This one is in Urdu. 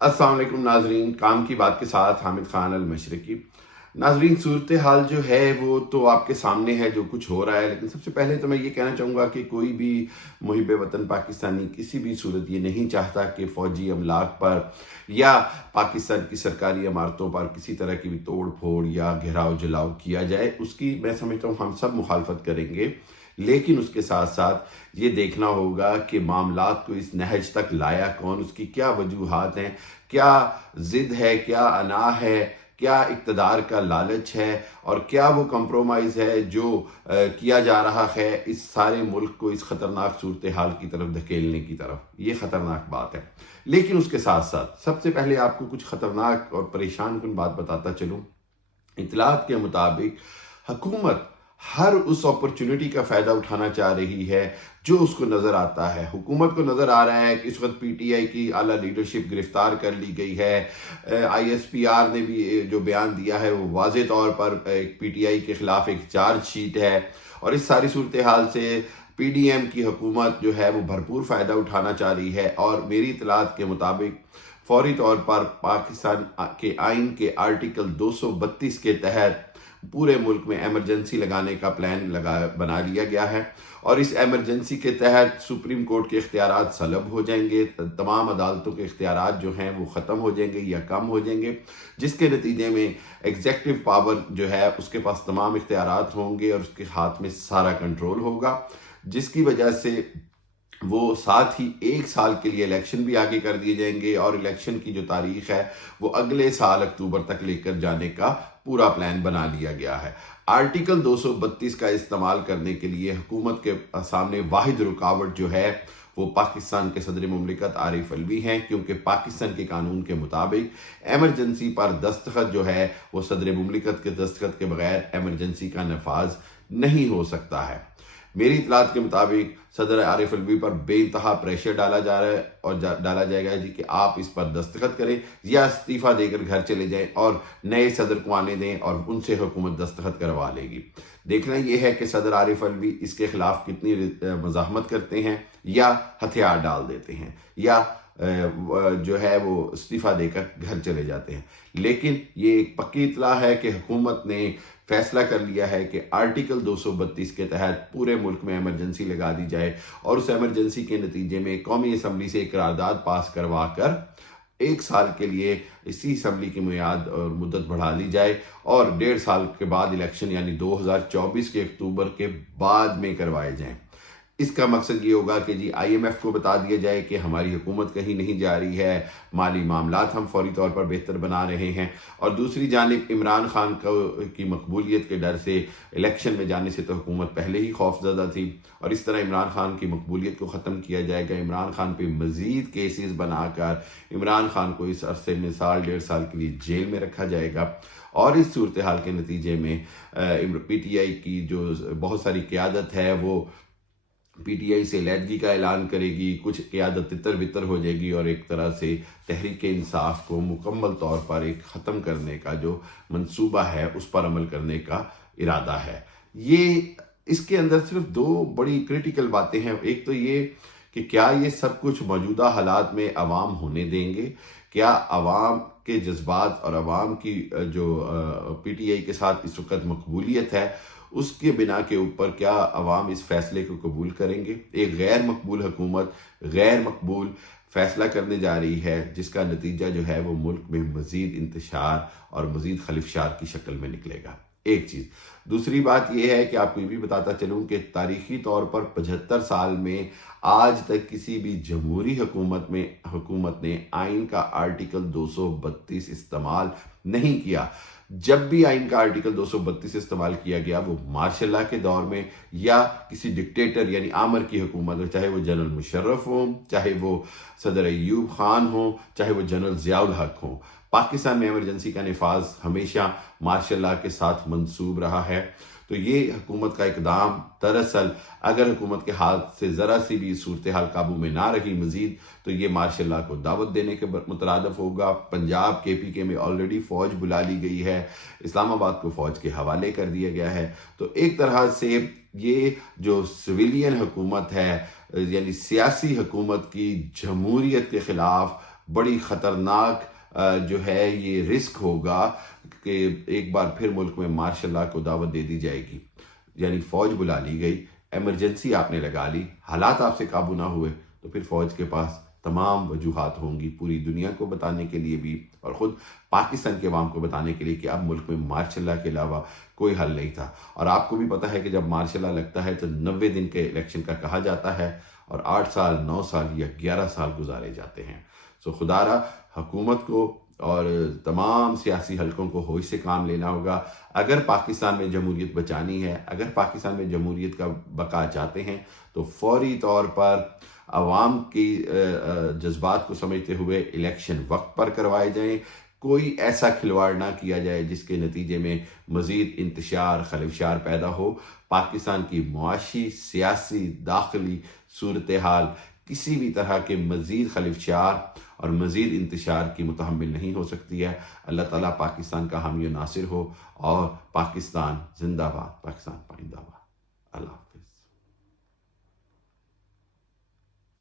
السلام علیکم ناظرین، کام کی بات کے ساتھ حامد خان المشرقی۔ ناظرین، صورتحال جو ہے وہ تو آپ کے سامنے ہے جو کچھ ہو رہا ہے، لیکن سب سے پہلے تو میں یہ کہنا چاہوں گا کہ کوئی بھی محب وطن پاکستانی کسی بھی صورت یہ نہیں چاہتا کہ فوجی املاک پر یا پاکستان کی سرکاری عمارتوں پر کسی طرح کی بھی توڑ پھوڑ یا گھیراؤ جلاؤ کیا جائے۔ اس کی میں سمجھتا ہوں ہم سب مخالفت کریں گے، لیکن اس کے ساتھ ساتھ یہ دیکھنا ہوگا کہ معاملات کو اس نہج تک لایا کون، اس کی کیا وجوہات ہیں، کیا ضد ہے، کیا انا ہے، کیا اقتدار کا لالچ ہے، اور کیا وہ کمپرومائز ہے جو کیا جا رہا ہے اس سارے ملک کو اس خطرناک صورتحال کی طرف دھکیلنے کی طرف۔ یہ خطرناک بات ہے، لیکن اس کے ساتھ ساتھ سب سے پہلے آپ کو کچھ خطرناک اور پریشان کن بات بتاتا چلوں۔ اطلاعات کے مطابق حکومت ہر اس اپرچونٹی کا فائدہ اٹھانا چاہ رہی ہے جو اس کو نظر آتا ہے۔ حکومت کو نظر آ رہا ہے کہ اس وقت پی ٹی آئی کی اعلیٰ لیڈرشپ گرفتار کر لی گئی ہے۔ آئی ایس پی آر نے بھی جو بیان دیا ہے وہ واضح طور پر پی ٹی آئی کے خلاف ایک چارج شیٹ ہے، اور اس ساری صورتحال سے پی ڈی ایم کی حکومت جو ہے وہ بھرپور فائدہ اٹھانا چاہ رہی ہے، اور میری اطلاعات کے مطابق فوری طور پر پاکستان کے آئین کے آرٹیکل 232 کے تحت پورے ملک میں ایمرجنسی لگانے کا پلان بنا لیا گیا ہے، اور اس ایمرجنسی کے تحت سپریم کورٹ کے اختیارات سلب ہو جائیں گے، تمام عدالتوں کے اختیارات جو ہیں وہ ختم ہو جائیں گے یا کم ہو جائیں گے، جس کے نتیجے میں ایگزیکٹو پاور جو ہے اس کے پاس تمام اختیارات ہوں گے اور اس کے ہاتھ میں سارا کنٹرول ہوگا، جس کی وجہ سے وہ ساتھ ہی 1 سال کے لیے الیکشن بھی آگے کر دیے جائیں گے، اور الیکشن کی جو تاریخ ہے وہ اگلے سال اکتوبر تک لے کر جانے کا پورا پلان بنا لیا گیا ہے۔ آرٹیکل 232 کا استعمال کرنے کے لیے حکومت کے سامنے واحد رکاوٹ جو ہے وہ پاکستان کے صدر مملکت عارف الوی ہیں، کیونکہ پاکستان کے قانون کے مطابق ایمرجنسی پر دستخط جو ہے وہ صدر مملکت کے دستخط کے بغیر ایمرجنسی کا نفاذ نہیں ہو سکتا ہے۔ میری اطلاعات کے مطابق صدر عارف الوی پر بے انتہا پریشر ڈالا جا رہا ہے اور ڈالا جائے گا کہ آپ اس پر دستخط کریں یا استعفیٰ دے کر گھر چلے جائیں اور نئے صدر کو آنے دیں اور ان سے حکومت دستخط کروا لے گی۔ دیکھنا یہ ہے کہ صدر عارف الوی اس کے خلاف کتنی مزاحمت کرتے ہیں، یا ہتھیار ڈال دیتے ہیں، یا جو ہے وہ استعفیٰ دے کر گھر چلے جاتے ہیں۔ لیکن یہ ایک پکی اطلاع ہے کہ حکومت نے فیصلہ کر لیا ہے کہ آرٹیکل 232 کے تحت پورے ملک میں ایمرجنسی لگا دی جائے، اور اس ایمرجنسی کے نتیجے میں قومی اسمبلی سے ایک قرارداد پاس کروا کر 1 سال کے لیے اسی اسمبلی کی میعاد اور مدت بڑھا دی جائے، اور 1.5 سال کے بعد الیکشن یعنی 2024 کے اکتوبر کے بعد میں کروائے جائیں۔ اس کا مقصد یہ ہوگا کہ جی آئی ایم ایف کو بتا دیا جائے کہ ہماری حکومت کہیں نہیں جا رہی ہے، مالی معاملات ہم فوری طور پر بہتر بنا رہے ہیں، اور دوسری جانب عمران خان کی مقبولیت کے ڈر سے الیکشن میں جانے سے تو حکومت پہلے ہی خوف زدہ تھی، اور اس طرح عمران خان کی مقبولیت کو ختم کیا جائے گا۔ عمران خان پہ مزید کیسز بنا کر عمران خان کو اس عرصے میں 1.5 سال کے لیے جیل میں رکھا جائے گا، اور اس صورتحال کے نتیجے میں پی ٹی آئی کی جو بہت ساری قیادت ہے وہ پی ٹی آئی سے علیحدگی کا اعلان کرے گی، کچھ قیادت تتر بتر ہو جائے گی، اور ایک طرح سے تحریک انصاف کو مکمل طور پر ایک ختم کرنے کا جو منصوبہ ہے اس پر عمل کرنے کا ارادہ ہے۔ یہ اس کے اندر صرف 2 بڑی کریٹیکل باتیں ہیں۔ ایک تو یہ کہ کیا یہ سب کچھ موجودہ حالات میں عوام ہونے دیں گے، کیا عوام کے جذبات اور عوام کی جو پی ٹی آئی کے ساتھ اس وقت مقبولیت ہے اس کے بنا کے اوپر کیا عوام اس فیصلے کو قبول کریں گے۔ ایک غیر مقبول حکومت غیر مقبول فیصلہ کرنے جا رہی ہے، جس کا نتیجہ جو ہے وہ ملک میں مزید انتشار اور مزید خلفشار کی شکل میں نکلے گا۔ ایک چیز۔ دوسری بات یہ ہے کہ آپ کو یہ بھی بتاتا چلوں کہ تاریخی طور پر 75 سال میں آج تک کسی بھی جمہوری حکومت نے آئین کا آرٹیکل 232 استعمال نہیں کیا۔ جب بھی آئین کا آرٹیکل 232 استعمال کیا گیا وہ مارشل لاء کے دور میں یا کسی ڈکٹیٹر یعنی آمر کی حکومت میں، چاہے وہ جنرل مشرف ہوں، چاہے وہ صدر ایوب خان ہوں، چاہے وہ جنرل ضیاء الحق ہوں۔ پاکستان میں ایمرجنسی کا نفاذ ہمیشہ مارشل لاء کے ساتھ منسوب رہا ہے۔ تو یہ حکومت کا اقدام دراصل اگر حکومت کے ہاتھ سے ذرا سی بھی صورتحال قابو میں نہ رہی مزید تو یہ مارشل لاء کو دعوت دینے کے مترادف ہوگا۔ پنجاب کے پی کے میں آلریڈی فوج بلا لی گئی ہے، اسلام آباد کو فوج کے حوالے کر دیا گیا ہے۔ تو ایک طرح سے یہ جو سویلین حکومت ہے، یعنی سیاسی حکومت کی جمہوریت کے خلاف بڑی خطرناک جو ہے یہ رسک ہوگا کہ ایک بار پھر ملک میں مارشل لاء کو دعوت دے دی جائے گی، یعنی فوج بلا لی گئی، ایمرجنسی آپ نے لگا لی، حالات آپ سے قابو نہ ہوئے تو پھر فوج کے پاس تمام وجوہات ہوں گی پوری دنیا کو بتانے کے لیے بھی اور خود پاکستان کے عوام کو بتانے کے لیے کہ اب ملک میں مارشل لاء کے علاوہ کوئی حل نہیں تھا۔ اور آپ کو بھی پتہ ہے کہ جب مارشل لاء لگتا ہے تو 90 دن کے الیکشن کا کہا جاتا ہے اور 8 سال 9 سال یا 11 سال گزارے جاتے ہیں۔ سو خدا را حکومت کو اور تمام سیاسی حلقوں کو ہوش سے کام لینا ہوگا۔ اگر پاکستان میں جمہوریت بچانی ہے، اگر پاکستان میں جمہوریت کا بقا چاہتے ہیں تو فوری طور پر عوام کی جذبات کو سمجھتے ہوئے الیکشن وقت پر کروائے جائیں، کوئی ایسا کھلواڑ نہ کیا جائے جس کے نتیجے میں مزید انتشار خلفشار پیدا ہو۔ پاکستان کی معاشی، سیاسی، داخلی صورتحال کسی بھی طرح کے مزید خلفشار اور مزید انتشار کی متحمل نہیں ہو سکتی ہے۔ اللہ تعالیٰ پاکستان کا حامی و ناصر ہو، اور پاکستان زندہ باد، پاکستان پائندہ باد۔ اللہ حافظ۔